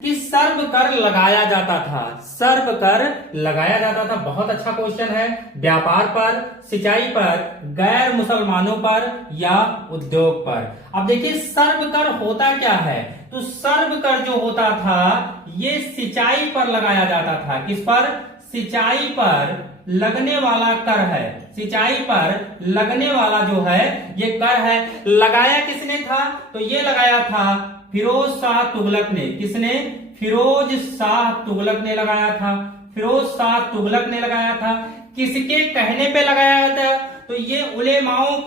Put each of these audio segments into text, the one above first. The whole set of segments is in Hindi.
कि सर्व कर लगाया जाता था। सर्व कर लगाया जाता था, बहुत अच्छा क्वेश्चन है। व्यापार पर, सिंचाई पर, गैर मुसलमानों पर या उद्योग पर। अब देखिए सर्व कर होता क्या है, तो सर्व कर जो होता था ये सिंचाई पर लगाया जाता था। किस पर? सिंचाई पर लगने वाला कर है। सिंचाई पर लगने वाला जो है ये कर है। लगाया किसने था? तो ये लगाया था फिरोज शाह तुगलक ने। किसने? फिरोज शाह तुगलक ने लगाया था। फिरोज शाह तुगलक ने लगाया था। किसके कहने पे लगाया था? तो ये उलेमाओं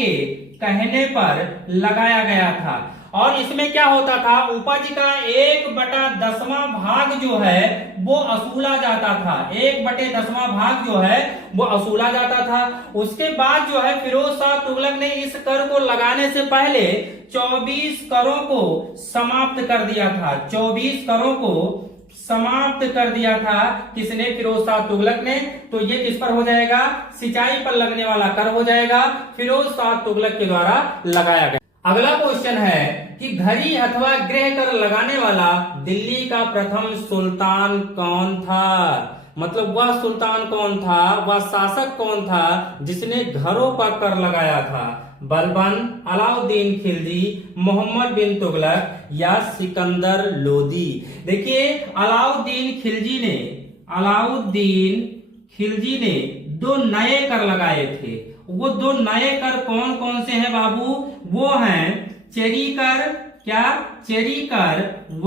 के कहने पर लगाया गया था। और इसमें क्या होता था, उपज का 1/10वां भाग जो है वो असूला जाता था। 1/10वां भाग जो है वो असूला जाता था। उसके बाद जो है फिरोज शाह तुगलक ने इस कर को लगाने से पहले 24 करों को समाप्त कर दिया था। 24 करों को समाप्त कर दिया था। किसने? फिरोज शाह तुगलक ने। तो ये किस पर हो जाएगा? सिंचाई पर लगने वाला कर हो जाएगा, फिरोज शाह तुगलक के द्वारा लगाया गया। अगला क्वेश्चन है कि घड़ी अथवा गृह कर लगाने वाला दिल्ली का प्रथम सुल्तान कौन था? मतलब वह सुल्तान कौन था, वह शासक कौन था जिसने घरों पर कर लगाया था? बलबन, अलाउद्दीन खिलजी, मोहम्मद बिन तुगलक या सिकंदर लोदी। देखिए अलाउद्दीन खिलजी ने 2 नए कर लगाए थे। वो 2 नए कर कौन कौन से हैं बाबू? वो हैं चेरी कर, क्या? चेरी कर व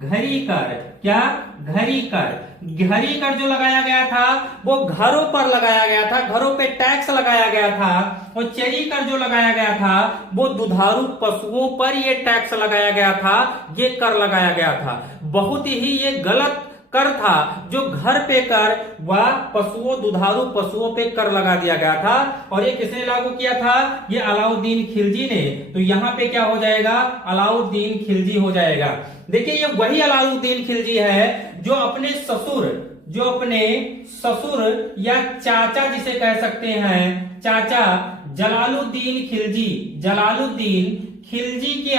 घरी कर। क्या? घरी कर। घरी कर जो लगाया गया था वो घरों पर लगाया गया था, घरों पे टैक्स लगाया गया था। और चेरी कर जो लगाया गया था वो दुधारू पशुओं पर ये टैक्स लगाया गया था, ये कर लगाया गया था। बहुत ही ये गलत कर था जो घर पे कर व पशुओं, दुधारू पशुओं पे कर लगा दिया गया था। और ये किसने लागू किया था? ये अलाउद्दीन खिलजी ने। तो यहाँ पे क्या हो जाएगा? अलाउद्दीन खिलजी हो जाएगा। देखिए ये वही अलाउद्दीन खिलजी है जो अपने ससुर या चाचा जिसे कह सकते हैं, चाचा जलालुद्दीन खिलजी की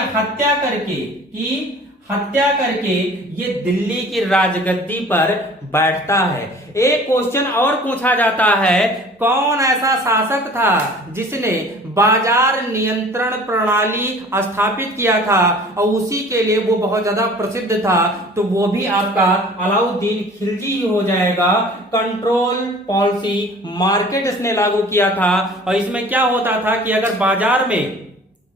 हत्या करके ये दिल्ली की राजगद्दी पर बैठता है। एक क्वेश्चन और पूछा जाता है, कौन ऐसा शासक था जिसने बाजार नियंत्रण प्रणाली स्थापित किया था और उसी के लिए वो बहुत ज्यादा प्रसिद्ध था? तो वो भी आपका अलाउद्दीन खिलजी ही हो जाएगा। कंट्रोल पॉलिसी मार्केट इसने लागू किया था। और इसमें क्या होता था कि अगर बाजार में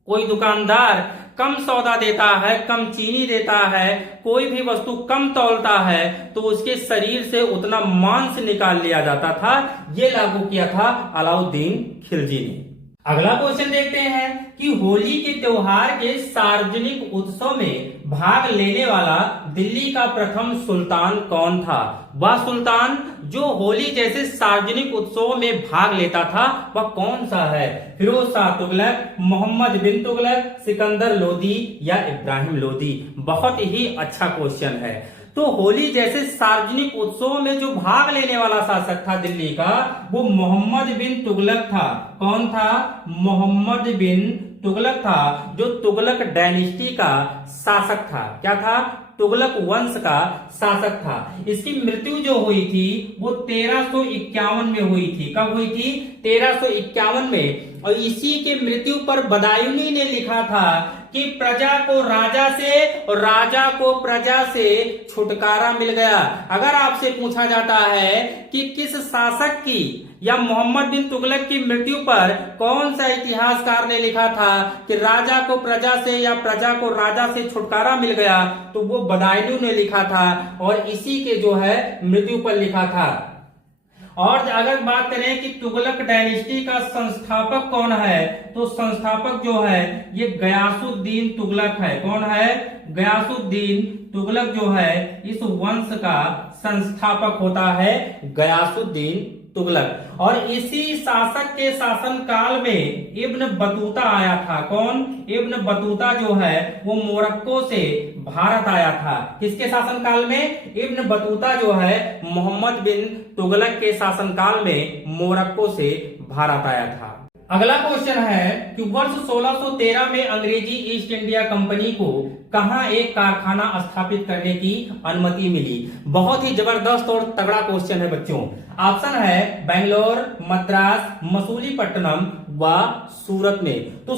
कोई दुकानदार कम सौदा देता है, कम चीनी देता है, कोई भी वस्तु कम तौलता है तो उसके शरीर से उतना मांस निकाल लिया जाता था। ये लागू किया था अलाउद्दीन खिलजी ने। अगला क्वेश्चन देखते हैं कि होली के त्योहार के सार्वजनिक उत्सव में भाग लेने वाला दिल्ली का प्रथम सुल्तान कौन था? वह सुल्तान जो होली जैसे सार्वजनिक उत्सवों में भाग लेता था वह कौन सा है? फिरोज शाह तुगलक, मोहम्मद बिन तुगलक, सिकंदर लोदी या इब्राहिम लोदी। बहुत ही अच्छा क्वेश्चन है। तो होली जैसे सार्वजनिक उत्सवों में जो भाग लेने वाला शासक था दिल्ली का वो मोहम्मद बिन तुगलक था। कौन था? मोहम्मद बिन तुगलक था, जो तुगलक डायनेस्टी का शासक था। क्या था? तुगलक वंश का शासक था। इसकी मृत्यु जो हुई थी वो 1351 में हुई थी। कब हुई थी? 1351 में। और इसी के मृत्यु पर बदायूनी ने लिखा था कि प्रजा को राजा से और राजा को प्रजा से छुटकारा मिल गया। अगर आपसे पूछा जाता है कि किस शासक की या मोहम्मद बिन तुगलक की मृत्यु पर कौन सा इतिहासकार ने लिखा था कि राजा को प्रजा से या प्रजा को राजा से छुटकारा मिल गया, तो वो बदायूनी ने लिखा था और इसी के जो है मृत्यु पर लिखा था। और अगर बात करें कि तुगलक डायनेस्टी का संस्थापक कौन है, तो संस्थापक जो है ये गयासुद्दीन तुगलक है। कौन है? गयासुद्दीन तुगलक जो है इस वंश का संस्थापक होता है, गयासुद्दीन तुगलक। और इसी शासक के शासन काल में इब्न बतूता आया था। कौन? इब्न बतूता जो है वो मोरक्को से भारत आया था। किसके शासन काल में? इब्न बतूता जो है मोहम्मद बिन तुगलक के शासन काल में मोरक्को से भारत आया था। अगला क्वेश्चन है कि वर्ष 1613 में अंग्रेजी ईस्ट इंडिया कंपनी को कहां एक कारखाना स्थापित करने की अनुमति मिली। बहुत ही जबरदस्त और तगड़ा क्वेश्चन है बच्चों। ऑप्शन है बेंगलोर, मद्रास, मसूलीपट्टनम व सूरत में। तो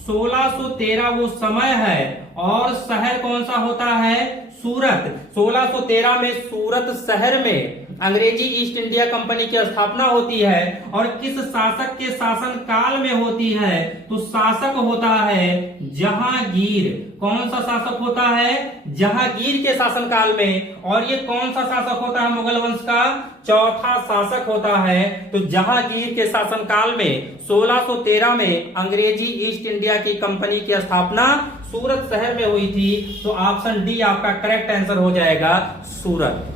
1613 वो समय है और शहर कौन सा होता है, सूरत। 1613 में सूरत शहर में अंग्रेजी ईस्ट इंडिया कंपनी की स्थापना होती है और किस शासक के शासन काल में होती है, तो शासक होता है जहांगीर। कौन सा शासक होता है, जहांगीर के शासन काल में। और ये कौन सा शासक होता है मुगल वंश का, चौथा शासक होता है। तो जहांगीर के शासन काल में 1613 में अंग्रेजी ईस्ट इंडिया की कंपनी की स्थापना सूरत शहर में हुई थी। तो ऑप्शन डी आपका करेक्ट आंसर हो जाएगा, सूरत।